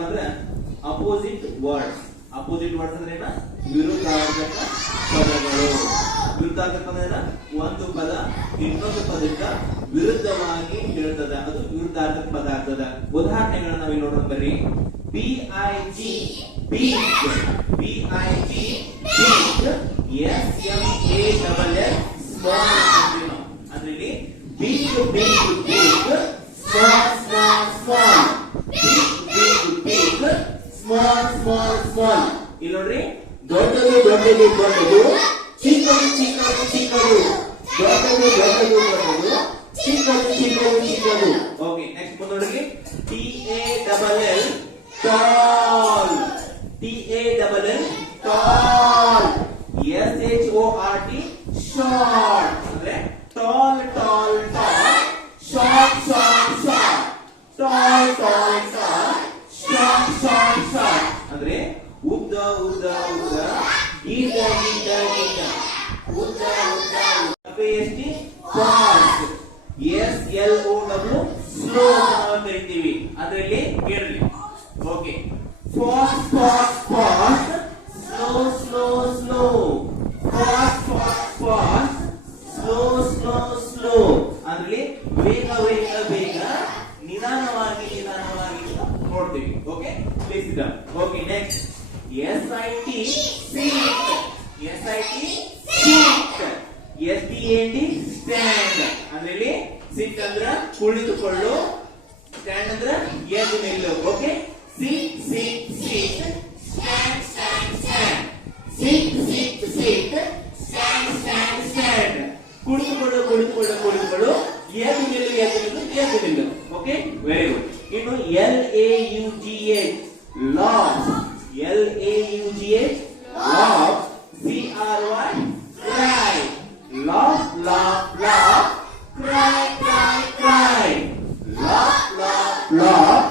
ಏನಪ್ಪಾ ಅಂದ್ರೆ opposite words. Opposite words ಅಂದ್ರೆ ಏನ? ವಿರುದ್ಧಾರ್ಥಕ ಪದಗಳು. ವಿರುದ್ಧಾರ್ಥಕ ಪದ ಒಂದು ಪದ ಇನ್ನೊಂದು ಪದಕ್ಕೆ ವಿರುದ್ಧವಾಗಿ ಹೇಳ್ತದ, ಅದು ವಿರುದ್ಧಾರ್ಥಕ ಪದ ಆಗ್ತದ. ಉದಾಹರಣೆಗಳನ್ನ ನಾವಿಲ್ಲಿ ನೋಡೋಣ ಬರ್ರಿ. BIG big, BIG big, SMALL small. ಅಂದ್ರೆ ಇಲ್ಲಿ big big big, small small small, big big big, small small small. ಇಲ್ಲಿ ನೋಡ್ರಿ, ದೊಡ್ಡದು ದೊಡ್ಡದು ದೊಡ್ಡದು, ಚಿಕ್ಕದು ಚಿಕ್ಕದು ಚಿಕ್ಕದು, ದೊಡ್ಡದು ದೊಡ್ಡದು ದೊಡ್ಡದು, ಚಿಕ್ಕದು ಚಿಕ್ಕದು ಚಿಕ್ಕದು. ಓಕೆ, ನೆಕ್ಸ್ಟ್ ಮುಂದೆ ನೋಡ್ರಿ. TALL tall, TALL tall, SHORT short. ಅಂದ್ರೆ tall tall tall, short short short, tall tall tall, short short short. ಅಂದ್ರೆ ಉದ್ದ ಉದ್ದ ಉದ್ದ, ಗಿಡ್ಡ ಗಿಡ್ಡ ಗಿಡ್ಡ, ಉದ್ದ ಉದ್ದ ಉದ್ದ. ಫಾಸ್ಟ್, SLOW ಸ್ಲೋ ಅಂತ ಕರಿತೀವಿ. ಅದರಲ್ಲಿ ಕೇಳ್ರಿ. Okay, fast fast fast, slow slow slow, fast fast fast, slow slow slow. ಅದರಲ್ಲಿ ವೇಗ ವೇಗ ವೇಗ, ನಿಧಾನವಾಗಿ ನಿಧಾನವಾಗಿ ನೋಡ್ತೀವಿ. Okay, please it. Okay, next SIT sit, SIT sit, STAND stand. ಅಂದ್ರೆ ಸಿಟ್ ಅಂದ್ರ ಕುಳಿತುಕೊಳ್ಳು, ಸ್ಟ್ಯಾಂಡ್ ಅಂದ್ರ ಎದ್ದು ನಿಲ್ಲು. ಓಕೆ, ಸಿಟ್ ಸಿಟ್ ಸಿಟ್, ಸ್ಟ್ಯಾಂಡ್ ಸ್ಟ್ಯಾಂಡ್ ಸ್ಟ್ಯಾಂಡ್, ಸಿಟ್ ಸಿಟ್ ಸಿಟ್, ಸ್ಟ್ಯಾಂಡ್ ಸ್ಟ್ಯಾಂಡ್ ಸ್ಟ್ಯಾಂಡ್. ಕುಳಿತುಕೊಳ್ಳು ಕುಳಿತುಕೊಳ್ಳು ಕುಳಿತುಕೊಳ್ಳು, ಎದ್ದು ನಿಲ್ಲು ಎದ್ದು ನಿಲ್ಲು ಎದ್ದು ನಿಲ್ಲು. Okay, very good. ಇನ್ನು LAUGH laugh, LAUGH laugh, CRY cry, laugh laugh laugh, cry cry cry, laugh laugh laugh,